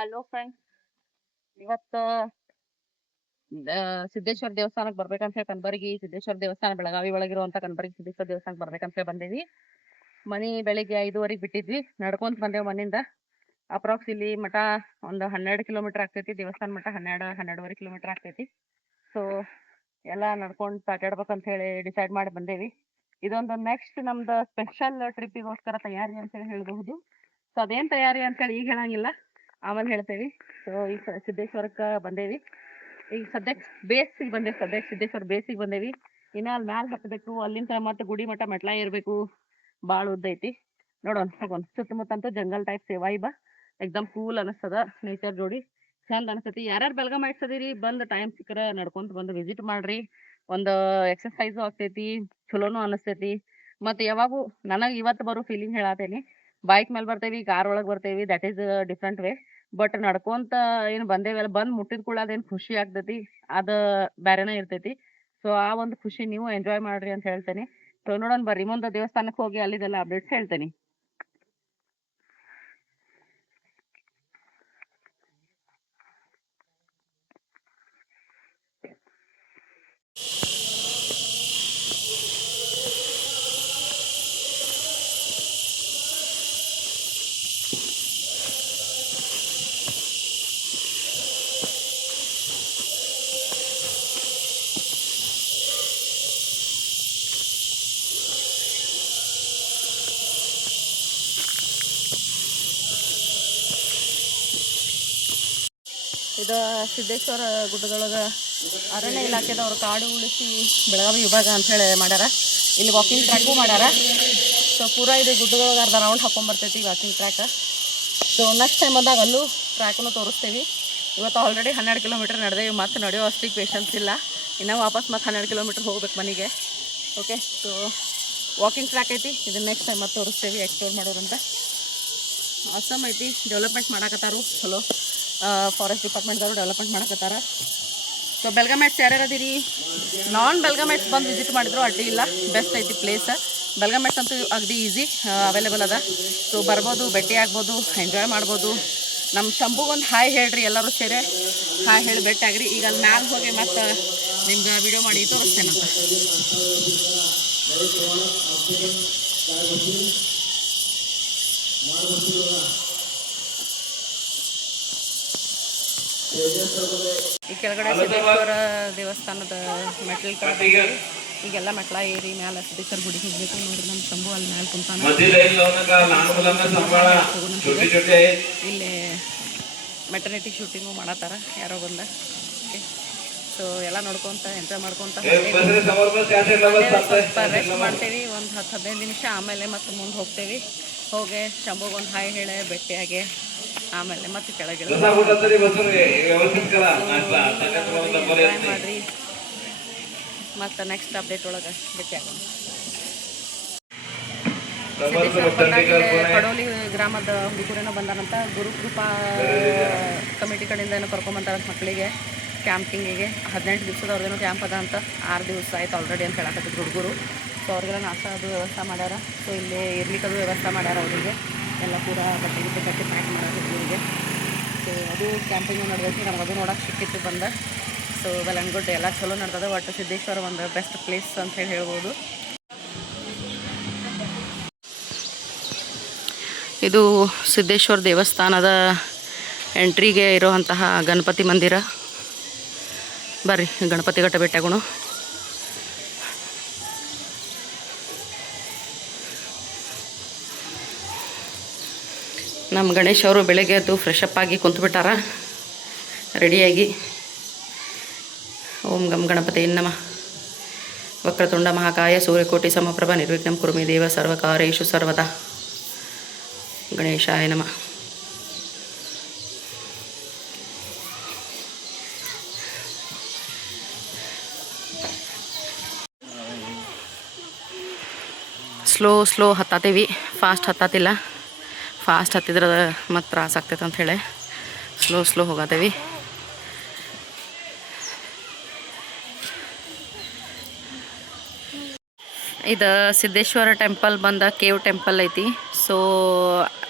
Hello friends, ಇವತ್ತು ಸಿದ್ದೇಶ್ವರ ದೇವಸ್ಥಾನಕ್ಕೆ ಬರ್ಬೇಕಂತ ಹೇಳಿ ಕನಬರಗಿ ಸಿದ್ದೇಶ್ವರ ದೇವಸ್ಥಾನ ಬೆಳಗಾವಿ ಒಳಗಿರುವಂತ ಕನಬರಗಿ ಸಿದ್ದೇಶ್ವರ ದೇವಸ್ಥಾನಕ್ಕೆ ಬರ್ಬೇಕಂತ ಹೇಳಿ ಬಂದೇವಿ. ಮನಿ ಬೆಳಿಗ್ಗೆ 5:30 ಬಿಟ್ಟಿದ್ವಿ, ನಡ್ಕೊಂತ ಬಂದೇವು ಮನಿಂದ. ಅಪ್ರಾಕ್ಸ್ ಇಲ್ಲಿ ಮಠ ಒಂದು 12 ಕಿಲೋಮೀಟರ್ ಆಗ್ತೈತಿ, ದೇವಸ್ಥಾನ ಮಠ 12-12.5 ಕಿಲೋಮೀಟರ್ ಆಗ್ತೈತಿ. ಸೊ ಎಲ್ಲ ನಡ್ಕೊಂಡು ಅಡ್ಡಾಡ್ಬೇಕಂತ ಹೇಳಿ ಡಿಸೈಡ್ ಮಾಡಿ ಬಂದೇವಿ. ಇದೊಂದು ನೆಕ್ಸ್ಟ್ ನಮ್ದು ಸ್ಪೆಷಲ್ ಟ್ರಿಪ್ಪಿಗೋಸ್ಕರ ತಯಾರಿ ಅಂತ ಹೇಳಿ ಹೇಳಬಹುದು. ಸೊ ಅದೇನು ತಯಾರಿ ಅಂತೇಳಿ ಈಗ ಹೇಳಂಗಿಲ್ಲ, ಆಮೇಲೆ ಹೇಳ್ತೇವಿ. ಸೊ ಈಗ ಸಿದ್ದೇಶ್ವರಕ್ಕೆ ಬಂದೇವಿ. ಈಗ ಸದ್ಯಕ್ಕೆ ಬೇಸಿಗೆ ಬಂದೇವಿ, ಸದ್ಯಕ್ಕೆ ಸಿದ್ದೇಶ್ವರ ಬೇಸಿಗೆ ಬಂದೇವಿ. ಇನ್ನು ಅಲ್ಲಿ ಮ್ಯಾಲೆ ಹತ್ತಬೇಕು, ಅಲ್ಲಿಂದ ಮತ್ತೆ ಗುಡಿ ಮಠ ಮೆಟ್ಲ ಇರಬೇಕು, ಭಾಳ ಉದ್ದೈತಿ. ನೋಡೋಣ ಹೋಗೋಣ. ಸುತ್ತಮುತ್ತ ಅಂತೂ ಜಂಗಲ್ ಟೈಪ್ ವೈಬ, ಎಕ್ದಮ್ ಕೂಲ್ ಅನಿಸ್ತದ, ನೇಚರ್ ಜೋಡಿ ಚಂದ ಅನಿಸ್ತೈತಿ. ಯಾರ್ಯಾರು ಬೆಳಗಾಂ ಮಾಡ್ಸದಿರಿ ಬಂದು ಟೈಮ್ ಸಿಕ್ಕರೆ ನಡ್ಕೊಂತ ಬಂದು ವಿಸಿಟ್ ಮಾಡ್ರಿ. ಒಂದು ಎಕ್ಸರ್ಸೈಸು ಆಗ್ತೈತಿ, ಚಲೋನು ಅನಿಸ್ತೈತಿ. ಮತ್ತು ಯಾವಾಗೂ ನನಗೆ ಇವತ್ತು ಬರೋ ಫೀಲಿಂಗ್ ಹೇಳತ್ತೇನಿ, ಬೈಕ್ ಮೇಲೆ ಬರ್ತೇವಿ, ಕಾರ್ ಒಳಗೆ ಬರ್ತೇವಿ, that is different way. But ನಡ್ಕೊಂತ ಏನು ಬಂದೇವಲ್ಲ, ಬಂದು ಮುಟ್ಟಿದ ಕೂಡ ಅದೇನು ಖುಷಿ ಆಗ್ತೈತಿ, ಅದು ಬೇರೆನೇ ಇರ್ತೈತಿ. ಸೊ ಆ ಒಂದು ಖುಷಿ ನೀವು ಎಂಜಾಯ್ ಮಾಡ್ರಿ ಅಂತ ಹೇಳ್ತೇನೆ. ಸೊ ನೋಡೋಣ ಬರ್ರಿ, ಮುಂದೆ ದೇವಸ್ಥಾನಕ್ಕೆ ಹೋಗಿ ಅಲ್ಲಿದೆಲ್ಲ ಅಪ್ಡೇಟ್ಸ್ ಹೇಳ್ತೇನೆ. ಇದು ಸಿದ್ದೇಶ್ವರ ಗುಡ್ಡದೊಳಗೆ ಅರಣ್ಯ ಇಲಾಖೆದವ್ರು ಕಾಡು ಉಳಿಸಿ ಬೆಳಗಾವಿ ವಿಭಾಗ ಅಂಥೇಳಿ ಮಾಡ್ಯಾರ. ಇಲ್ಲಿ ವಾಕಿಂಗ್ ಟ್ರ್ಯಾಕು ಮಾಡ್ಯಾರ. ಸೊ ಪೂರಾ ಇದು ಗುಡ್ಡದೊಳಗೆ ಅರ್ಧ ರೌಂಡ್ ಹಾಕೊಂಡ್ಬರ್ತೈತಿ walking track. So next time ಬಂದಾಗ ಅಲ್ಲೂ ಟ್ರ್ಯಾಕನ್ನು ತೋರಿಸ್ತೀವಿ. ಇವತ್ತು ಆಲ್ರೆಡಿ 12 ಕಿಲೋಮೀಟರ್ ನಡೆದೇವಿ, ಮತ್ತೆ ನಡೆಯೋ ಅಷ್ಟಿಗೆ ಪೇಷನ್ಸ್ ಇಲ್ಲ. ಇನ್ನೂ ವಾಪಸ್ ಮತ್ತೆ 12 ಕಿಲೋಮೀಟರ್ ಹೋಗ್ಬೇಕು ಮನೆಗೆ. ಓಕೆ, ಸೊ ವಾಕಿಂಗ್ ಟ್ರ್ಯಾಕ್ ಐತಿ, ಇದನ್ನ ನೆಕ್ಸ್ಟ್ ಟೈಮ್ ಮತ್ತೆ ತೋರಿಸ್ತೀವಿ ಎಕ್ಸ್ಪ್ಲೋರ್ ಮಾಡೋರಂತ. ಆಸಮ್ ಐತಿ, ಡೆವಲಪ್ಮೆಂಟ್ ಮಾಡಕತ್ತಾರು ಚಲೋ. ಫಾರೆಸ್ಟ್ ಡಿಪಾರ್ಟ್ಮೆಂಟ್ದವರು ಡೆವಲಪ್ಮೆಂಟ್ ಮಾಡಕತ್ತಾರ. ಸೊ ಬೆಲ್ಗಾಮೆಟ್ಸ್ ಯಾರ್ಯಾರು ಅದೀರಿ, ನಾನ್ ಬೆಲ್ಗಾಮೆಟ್ಸ್ ಬಂದು ವಿಸಿಟ್ ಮಾಡಿದ್ರು ಅಡ್ಡಿ ಇಲ್ಲ, ಬೆಸ್ಟ್ ಐತಿ ಪ್ಲೇಸ್. ಬೆಲ್ಗಾಮೆಟ್ಸ್ ಅಂತೂ ಅಗದಿ ಈಸಿ ಅವೈಲೇಬಲ್ ಅದ. ಸೊ ಬರ್ಬೋದು, ಭೇಟಿ ಆಗ್ಬೋದು, ಎಂಜಾಯ್ ಮಾಡ್ಬೋದು. ನಮ್ಮ ಶಂಭುಗೊಂದು ಹಾಯ್ ಹೇಳ್ರಿ, ಎಲ್ಲರೂ ಸೇರಿ ಹಾಯ್ ಹೇಳಿ ಭೇಟಿ ಆಗ್ರಿ. ಈಗ ಅಲ್ಲಿ ಮ್ಯಾಲೆ ಹೋಗಿ ಮತ್ತೆ ನಿಮ್ಗೆ ವಿಡಿಯೋ ಮಾಡಿ ತೋರಿಸ್ತೇನಂತ. ಈ ಕೆಳಗಡೆ ಸಿದ್ದೇಶ್ವರ ದೇವಸ್ಥಾನದ ಮೆಟ್ಲ್ ಕಡೆ ಈಗೆಲ್ಲ ಮೆಟ್ಲ ಏರಿ ಮ್ಯಾಲೆ ಸಿದ್ದೇಶ್ವರ ಗುಡಿ ಹೋಗ್ಬೇಕು. ನೋಡ್ರಿ ನಮ್ಮ ಶಂಭು ಅಲ್ಲಿ ಮ್ಯಾಲೆ ಕುಂತಾನ. ಇಲ್ಲಿ ಮೆಟರ್ನಿಟಿ ಶೂಟಿಂಗು ಮಾಡತ್ತಾರ ಯಾರೋ ಬಂದ. ಓಕೆ, ಸೊ ಎಲ್ಲ ನೋಡ್ಕೊತ ಎಂಜಾಯ್ ಮಾಡ್ಕೊತ ಸ್ವಲ್ಪ ರೆಸ್ಟ್ ಮಾಡ್ತೇವೆ ಒಂದು 10-15 ನಿಮಿಷ. ಆಮೇಲೆ ಮತ್ತೆ ಮುಂದೆ ಹೋಗ್ತೇವೆ. ಹೋಗಿ ಶಂಭುಗೊಂದು ಹಾಯ್ ಹೇಳಿ ಭೇಟಿಯಾಗಿ ಆಮೇಲೆ ಮತ್ತೆ ಕೆಳಗೆ ಮಾಡ್ರಿ. ಮತ್ತು ನೆಕ್ಸ್ಟ್ ಅಪ್ಡೇಟ್ ಒಳಗೆ ಭೇಟಿ ಆಗೋಣ. ಕಡೋಲಿ ಗ್ರಾಮದ ಹುಡುಗರೇನೋ ಬಂದಾರಂತ, ಗುರುಕೃಪಾ ಕಮಿಟಿ ಕಡೆಯಿಂದ ಏನೋ ಕರ್ಕೊಂಬಂತಾರಂತ ಮಕ್ಕಳಿಗೆ ಕ್ಯಾಂಪಿಂಗಿಗೆ. 18 ದಿವಸದವ್ರದ್ದೇನೋ ಕ್ಯಾಂಪ್ ಅದ ಅಂತ, 6 ದಿವಸ ಆಯ್ತು ಆಲ್ರೆಡಿ ಅಂತ ಹೇಳಕತ್ತಿದ್ರು ಹುಡುಗರು. ಸೊ ಅವ್ರಿಗೆಲ್ಲ ನಾಷ್ಟ ಅದು ವ್ಯವಸ್ಥೆ ಮಾಡ್ಯಾರ. ಸೊ ಇಲ್ಲಿ ಇರ್ಲಿಕ್ಕದು ವ್ಯವಸ್ಥೆ ಮಾಡ್ಯಾರ ಅವರಿಗೆ ಎಲ್ಲ ಪೂರ ಬಟ್ಟೆ ಕಟ್ಟಿ ಪ್ಯಾಕ್ ಮಾಡೋದು ಹುಡುಗರಿಗೆ. ಸೊ ಅದು ಕ್ಯಾಂಪಿಂಗು ನಡೆದೈತಿ, ನಮ್ಗೆ ಅದು ನೋಡೋಕೆ ಸಿಕ್ಕಿತ್ತು ಬಂದ. ಸೊ ವೆಲ್ ಆ್ಯಂಡ್ ಗುಡ್, ಎಲ್ಲ ಚಲೋ ನಡೆದದ. ಒಟ್ಟು ಸಿದ್ದೇಶ್ವರ ಒಂದು ಬೆಸ್ಟ್ ಪ್ಲೇಸ್ ಅಂತ ಹೇಳಿ ಹೇಳ್ಬೋದು. ಇದು ಸಿದ್ದೇಶ್ವರ ದೇವಸ್ಥಾನದ ಎಂಟ್ರಿಗೆ ಇರೋವಂತಹ ಗಣಪತಿ ಮಂದಿರ. ಬರ್ರಿ ಗಣಪತಿ ಘಟ್ಟ ಭೇಟಿಯಾಗೋಣ. ನಮ್ಮ ಗಣೇಶ್ ಅವರು ಬೆಳಗ್ಗೆ ಎದ್ದು ಫ್ರೆಶ್ ಅಪ್ ಆಗಿ ಕುಂತ್ಬಿಟ್ಟಾರ ರೆಡಿಯಾಗಿ. ಓಂ ಗಂ ಗಣಪತಿ ನಮಃ. ವಕ್ರತುಂಡ ಮಹಾಕಾಯ ಸೂರ್ಯಕೋಟಿ ಸಮಪ್ರಭ ನಿರ್ವಿಘ್ನಂ ಕುರುಮೇ ದೇವ ಸರ್ವಕಾರ್ಯೇಷು ಸರ್ವದಾ. ಗಣೇಶಾಯ ನಮಃ. ಸ್ಲೋ ಹತ್ತಾತೀವಿ, ಫಾಸ್ಟ್ ಹತ್ತಾತಿಲ್ಲ. ಫಾಸ್ಟ್ ಹತ್ತಿದ್ರೆ ಮತ್ತು ತ್ರಾಸ ಆಗ್ತೈತೆ ಅಂಥೇಳಿ ಸ್ಲೋ ಹೋಗತ್ತೇವಿ. ಇದು ಸಿದ್ದೇಶ್ವರ ಟೆಂಪಲ್ ಬಂದ ಕೇವ್ ಟೆಂಪಲ್ ಐತಿ. ಸೊ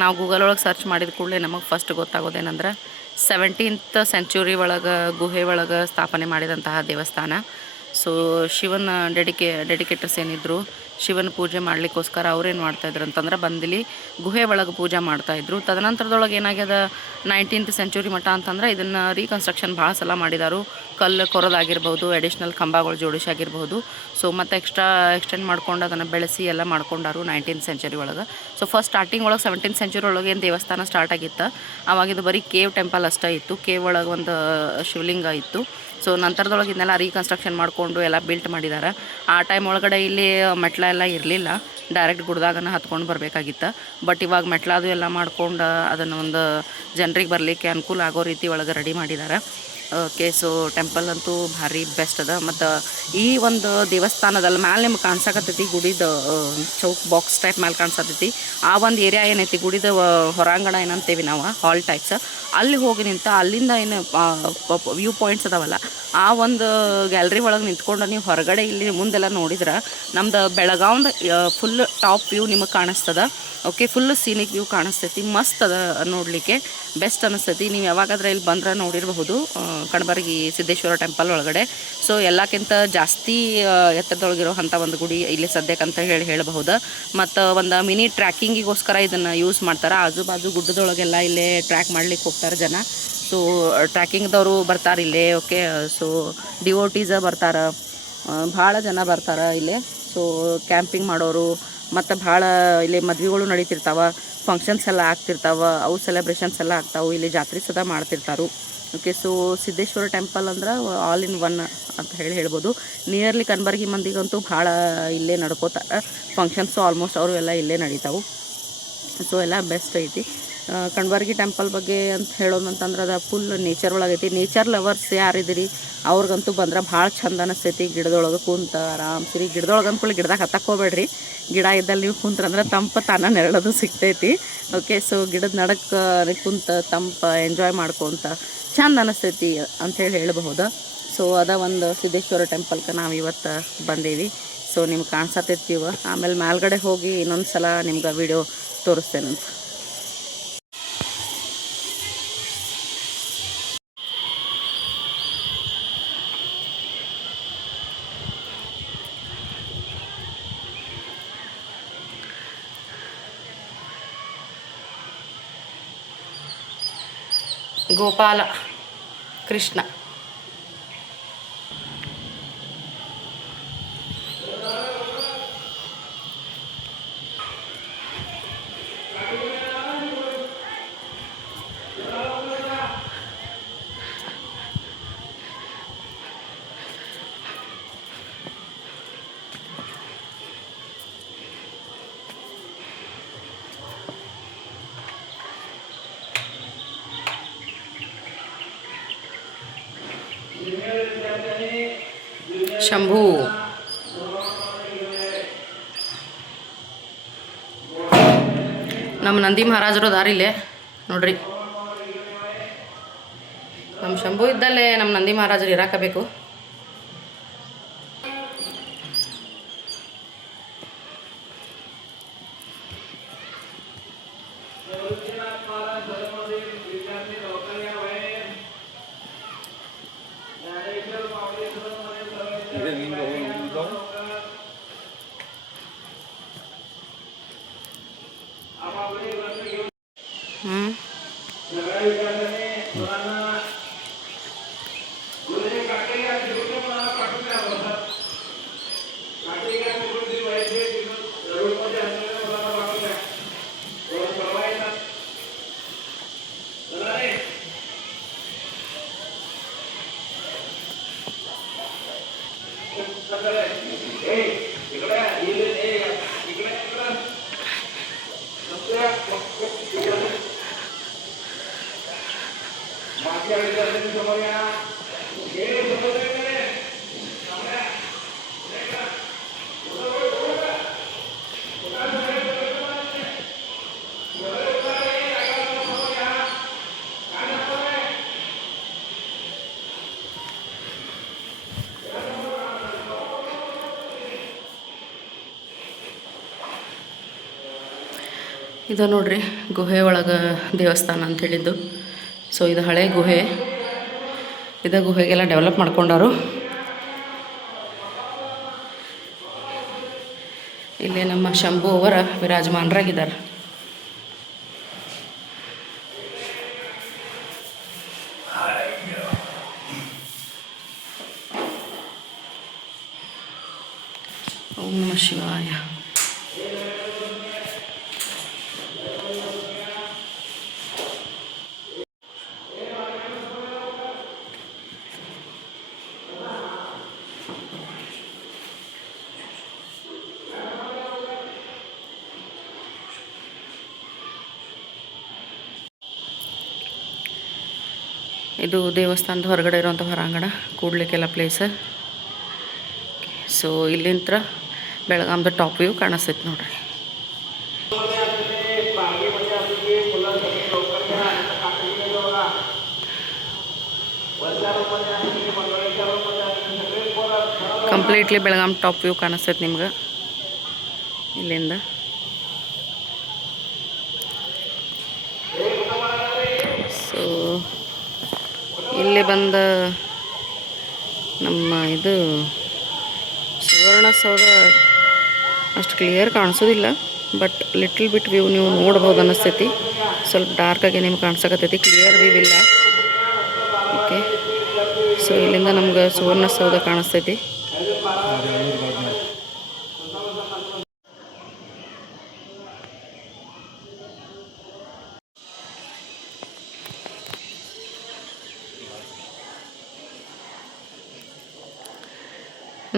ನಾವು ಗೂಗಲ್ ಒಳಗೆ ಸರ್ಚ್ ಮಾಡಿದ ಕೂಡಲೇ ನಮಗೆ ಫಸ್ಟ್ ಗೊತ್ತಾಗೋದೇನೆಂದ್ರೆ 17th ಸೆಂಚುರಿ ಒಳಗೆ ಗುಹೆ ಒಳಗೆ ಸ್ಥಾಪನೆ ಮಾಡಿದಂತಹ ದೇವಸ್ಥಾನ. ಸೊ ಶಿವನ ಡೆಡಿಕೇಟರ್ಸ್ ಏನಿದ್ರು ಶಿವನ ಪೂಜೆ ಮಾಡಲಿಕ್ಕೋಸ್ಕರ ಅವ್ರೇನು ಮಾಡ್ತಾಯಿದ್ರು ಅಂತಂದ್ರೆ ಬಂದಿಲ್ಲಿ ಗುಹೆ ಒಳಗೆ ಪೂಜೆ ಮಾಡ್ತಾಯಿದ್ರು. ತದನಂತರದೊಳಗೆ ಏನಾಗ್ಯದ 19th ಸೆಂಚುರಿ ಮಠ ಅಂತಂದ್ರೆ ಇದನ್ನು ರೀಕನ್ಸ್ಟ್ರಕ್ಷನ್ ಭಾಳ ಸಲ ಮಾಡಿದಾರು. ಕಲ್ಲು ಕೊರೋದಾಗಿರ್ಬೋದು, ಅಡಿಷ್ನಲ್ ಕಂಬಗಳು ಜೋಡಿಸಿ ಆಗಿರ್ಬೋದು. ಸೊ ಮತ್ತು ಎಕ್ಸ್ಟೆಂಡ್ ಮಾಡ್ಕೊಂಡು ಅದನ್ನು ಬೆಳೆಸಿ ಎಲ್ಲ ಮಾಡ್ಕೊಂಡಾರು 19th ಸೆಂಚುರಿ ಒಳಗೆ. ಸೊ ಫಸ್ಟ್ ಸ್ಟಾರ್ಟಿಂಗ್ ಒಳಗೆ 17th ಸೆಂಚುರಿ ಒಳಗೆ ಏನು ದೇವಸ್ಥಾನ ಸ್ಟಾರ್ಟ್ ಆಗಿತ್ತು ಅವಾಗಿದು ಬರೀ ಕೇವ್ ಟೆಂಪಲ್ ಅಷ್ಟೇ ಇತ್ತು. ಕೇವ್ ಒಳಗೆ ಒಂದು ಶಿವಲಿಂಗ ಇತ್ತು. ಸೊ ನಂತರದೊಳಗೆ ಇದನ್ನೆಲ್ಲ ರೀಕನ್ಸ್ಟ್ರಕ್ಷನ್ ಮಾಡಿಕೊಂಡು ಎಲ್ಲ ಬಿಲ್ಟ್ ಮಾಡಿದ್ದಾರೆ. ಆ ಟೈಮ್ ಒಳಗಡೆ ಇಲ್ಲಿ ಮೆಟ್ಲ ಎಲ್ಲ ಇರಲಿಲ್ಲ, ಡೈರೆಕ್ಟ್ ಗುಡ್ದಾಗನ ಹತ್ಕೊಂಡು ಬರಬೇಕಾಗಿತ್ತು. ಬಟ್ ಇವಾಗ ಮೆಟ್ಲಾದು ಎಲ್ಲ ಮಾಡ್ಕೊಂಡು ಅದನ್ನು ಒಂದು ಜನರಿಗೆ ಬರಲಿಕ್ಕೆ ಅನುಕೂಲ ಆಗೋ ರೀತಿ ಒಳಗೆ ರೆಡಿ ಮಾಡಿದ್ದಾರೆ. ಓಕೆ, ಸೊ ಟೆಂಪಲ್ ಅಂತೂ ಭಾರಿ ಬೆಸ್ಟ್ ಅದ. ಮತ್ತು ಈ ಒಂದು ದೇವಸ್ಥಾನದಲ್ಲಿ ಮ್ಯಾಲೆ ನಿಮ್ಗೆ ಕಾಣಿಸಕತ್ತೈತಿ ಗುಡಿದ ಚೌಕ್ ಬಾಕ್ಸ್ ಟೈಪ್ ಮ್ಯಾಲೆ ಕಾಣಿಸತೈತಿ. ಆ ಒಂದು ಏರಿಯಾ ಏನೈತಿ ಗುಡಿದ ಹೊರಾಂಗಣ ಏನಂತೇವಿ ನಾವು, ಹಾಲ್ ಟೈಪ್ಸ್, ಅಲ್ಲಿ ಹೋಗಿ ನಿಂತ ಅಲ್ಲಿಂದ ಏನು ವ್ಯೂ ಪಾಯಿಂಟ್ಸ್ ಅದಾವಲ್ಲ ಆ ಒಂದು ಗ್ಯಾಲ್ರಿ ಒಳಗೆ ನಿಂತ್ಕೊಂಡು ನೀವು ಹೊರಗಡೆ ಇಲ್ಲಿ ಮುಂದೆಲ್ಲ ನೋಡಿದ್ರೆ ನಮ್ದು ಬೆಳಗಾವ್ದ ಫುಲ್ ಟಾಪ್ ವ್ಯೂ ನಿಮಗೆ ಕಾಣಿಸ್ತದ. ಓಕೆ, ಫುಲ್ ಸೀನಿಕ್ ವ್ಯೂ ಕಾಣಿಸ್ತೈತಿ, ಮಸ್ತ್ ಅದ ನೋಡಲಿಕ್ಕೆ, ಬೆಸ್ಟ್ ಅನ್ನಿಸ್ತೈತಿ. ನೀವು ಯಾವಾಗಾದ್ರೆ ಇಲ್ಲಿ ಬಂದ್ರೆ ನೋಡಿರಬಹುದು ಕಣಬರ್ಗಿ ಸಿದ್ದೇಶ್ವರ ಟೆಂಪಲ್ ಒಳಗಡೆ. ಸೊ ಎಲ್ಲಕ್ಕಿಂತ ಜಾಸ್ತಿ ಎತ್ತರದೊಳಗಿರೋ ಅಂಥ ಒಂದು ಗುಡಿ ಇಲ್ಲಿ ಸದ್ಯಕ್ಕಂತ ಹೇಳಬಹುದು. ಮತ್ತು ಒಂದು ಮಿನಿ ಟ್ರ್ಯಾಕಿಂಗಿಗೋಸ್ಕರ ಇದನ್ನು ಯೂಸ್ ಮಾಡ್ತಾರೆ. ಆಜು ಬಾಜು ಗುಡ್ಡದೊಳಗೆಲ್ಲ ಇಲ್ಲೇ ಟ್ರ್ಯಾಕ್ ಮಾಡ್ಲಿಕ್ಕೆ ಹೋಗ್ತಾರೆ ಜನ. ಸೊ ಟ್ರ್ಯಾಕಿಂಗ್ದವರು ಬರ್ತಾರೆ ಇಲ್ಲೇ. ಓಕೆ, ಸೊ ಡಿವೋಟೀಸ ಬರ್ತಾರೆ, ಭಾಳ ಜನ ಬರ್ತಾರೆ ಇಲ್ಲೇ. ಸೊ ಕ್ಯಾಂಪಿಂಗ್ ಮಾಡೋರು ಮತ್ತು ಭಾಳ ಇಲ್ಲಿ ಮದ್ವೆಗಳು ನಡೀತಿರ್ತಾವೆ, ಫಂಕ್ಷನ್ಸ್ ಎಲ್ಲ ಆಗ್ತಿರ್ತಾವೆ, ಅವು ಸೆಲೆಬ್ರೇಷನ್ಸ್ ಎಲ್ಲ ಆಗ್ತಾವೆ, ಇಲ್ಲಿ ಜಾತ್ರೆ ಸದಾ ಮಾಡ್ತಿರ್ತಾರೆ. ಓಕೆ, ಸೊ ಸಿದ್ದೇಶ್ವರ ಟೆಂಪಲ್ ಅಂದ್ರೆ ಆಲ್ ಇನ್ ಒನ್ ಅಂತ ಹೇಳ್ಬೋದು. ನಿಯರ್ಲಿ ಕಣಬರ್ಗಿ ಮಂದಿಗಂತೂ ಭಾಳ ಇಲ್ಲೇ ನಡ್ಕೋತಾರೆ ಫಂಕ್ಷನ್ಸು, ಆಲ್ಮೋಸ್ಟ್ ಅವರು ಎಲ್ಲ ಇಲ್ಲೇ ನಡೀತಾವೆ. ಸೊ ಎಲ್ಲ ಬೆಸ್ಟ್ ಐತಿ. ಕಣಬರ್ಗಿ ಟೆಂಪಲ್ ಬಗ್ಗೆ ಅಂತ ಹೇಳೋದಂತಂದ್ರೆ ಅದು ಫುಲ್ ನೇಚರ್ ಒಳಗೈತಿ. ನೇಚರ್ ಲವರ್ಸ್ ಯಾರಿದ್ದೀರಿ ಅವ್ರಿಗಂತೂ ಬಂದ್ರೆ ಭಾಳ ಚಂದ ಅನಿಸ್ತೈತಿ. ಗಿಡದೊಳಗೆ ಕುಂತ ಆರಾಮ್ಸಿರಿ, ಗಿಡದೊಳಗೆ ಅಂದ್ಕೊಳ್ಳಿ ಗಿಡದಾಗ ಹತ್ತಕ್ಕೆ ಹೋಗ್ಬೇಡ್ರಿ, ಗಿಡ ಇದ್ದಲ್ಲಿ ನೀವು ಕುಂತ್ರಂದ್ರೆ ತಂಪು ತಾನ ನೆರಳೋದು ಸಿಗ್ತೈತಿ. ಓಕೆ, ಸೊ ಗಿಡದ ನಡಕ್ಕೆ ಕುಂತ ತಂಪು ಎಂಜಾಯ್ ಮಾಡ್ಕೊತ ಚಂದ ಅನಿಸ್ತೈತಿ ಅಂಥೇಳಿ ಹೇಳ್ಬಹುದು. ಸೊ ಅದ ಒಂದು ಸಿದ್ದೇಶ್ವರ ಟೆಂಪಲ್ಗೆ ನಾವು ಇವತ್ತು ಬಂದೀವಿ. ಸೊ ನಿಮ್ಗೆ ಕಾಣಿಸತ್ತಿರ್ತೀವ, ಆಮೇಲೆ ಮೇಲ್ಗಡೆ ಹೋಗಿ ಇನ್ನೊಂದು ಸಲ ನಿಮ್ಗೆ ವಿಡಿಯೋ ತೋರಿಸ್ತೇನಂತ. ಗೋಪಾಲ ಕೃಷ್ಣ ಶಂಭು. ನಮ್ಮ ನಂದಿ ಮಹಾರಾಜರು ದಾರಿಲೇ ನೋಡ್ರಿ. ನಮ್ಮ ಶಂಭು ಇದ್ದಲ್ಲೇ ನಮ್ಮ ನಂದಿ ಮಹಾರಾಜರು ಇರಾಕಬೇಕು. ಇದು ನೋಡ್ರಿ ಗುಹೆ ಒಳಗೆ ದೇವಸ್ಥಾನ ಅಂತ ಹೇಳಿದ್ದು. ಸೊ ಇದು ಹಳೆ ಗುಹೆ. ಇದು ಗುಹೆಗೆಲ್ಲ ಡೆವಲಪ್ ಮಾಡ್ಕೊಂಡಾರು. ಇಲ್ಲಿ ನಮ್ಮ ಶಂಭು ಅವರ ವಿರಾಜಮಾನರಾಗಿದ್ದಾರೆ. ಓಂ ನಮಃ ಶಿವಾಯ. ಇದು ದೇವಸ್ಥಾನದ ಹೊರಗಡೆ ಇರುವಂಥ ಹೊರಾಂಗಣ, ಕೂಡ್ಲಿಕ್ಕೆಲ್ಲ ಪ್ಲೇಸ್. ಸೊ ಇಲ್ಲಿಂದ ಬೆಳಗಾಂದ ಟಾಪ್ ವ್ಯೂ ಕಾಣಿಸ್ತೈತೆ ನೋಡ್ರಿ. ಕಂಪ್ಲೀಟ್ಲಿ ಬೆಳಗಾಂ ಟಾಪ್ ವ್ಯೂ ಕಾಣಿಸ್ತೈತೆ ನಿಮ್ಗೆ ಇಲ್ಲಿಂದ. ಸೊ ಇಲ್ಲಿ ಬಂದ ನಮ್ಮ ಇದು ಸುವರ್ಣಸೌಧ ಅಷ್ಟು ಕ್ಲಿಯರ್ ಕಾಣಿಸೋದಿಲ್ಲ, ಬಟ್ ಲಿಟ್ಲ್ ಬಿಟ್ ವ್ಯೂ ನೀವು ನೋಡ್ಬೋದು ಅನ್ನಿಸ್ತೈತಿ. ಸ್ವಲ್ಪ ಡಾರ್ಕಾಗಿ ನಿಮ್ಗೆ ಕಾಣಿಸಕತ್ತೈತಿ, ಕ್ಲಿಯರ್ ವ್ಯೂ ಇಲ್ಲ. ಓಕೆ, ಸೊ ಇಲ್ಲಿಂದ ನಮ್ಗೆ ಸುವರ್ಣಸೌಧ ಕಾಣಿಸ್ತೈತಿ.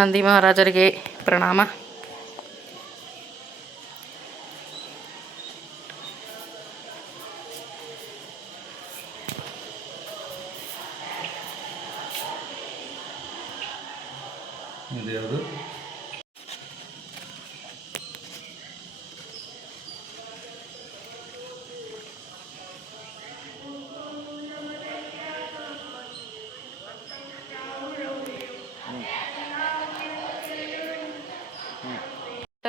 ನಂದಿ ಮಹಾರಾಜರಿಗೆ ಪ್ರಣಾಮ.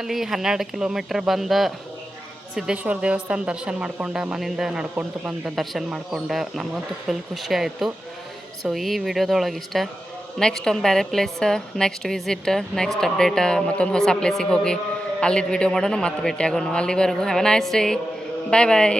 ಅಲ್ಲಿ 12 ಕಿಲೋಮೀಟ್ರ್ ಬಂದ ಸಿದ್ದೇಶ್ವರ ದೇವಸ್ಥಾನ ದರ್ಶನ ಮಾಡ್ಕೊಂಡು ಮನೆಯಿಂದ ನಡ್ಕೊಂಡು ಬಂದು ದರ್ಶನ ಮಾಡ್ಕೊಂಡು ನಮಗಂತೂ ಫುಲ್ ಖುಷಿ ಆಯಿತು. ಸೊ ಈ ವಿಡಿಯೋದೊಳಗೆ ಇಷ್ಟ. ನೆಕ್ಸ್ಟ್ ಒಂದು ಬೇರೆ place, next visit, next update, ಮತ್ತೊಂದು ಹೊಸ ಪ್ಲೇಸಿಗೆ ಹೋಗಿ ಅಲ್ಲಿದ್ದು ವಿಡಿಯೋ ಮಾಡೋಣ, ಮತ್ತೆ ಭೇಟಿ ಆಗೋಣ. ಅಲ್ಲಿವರೆಗೂ have a nice day. Bye bye.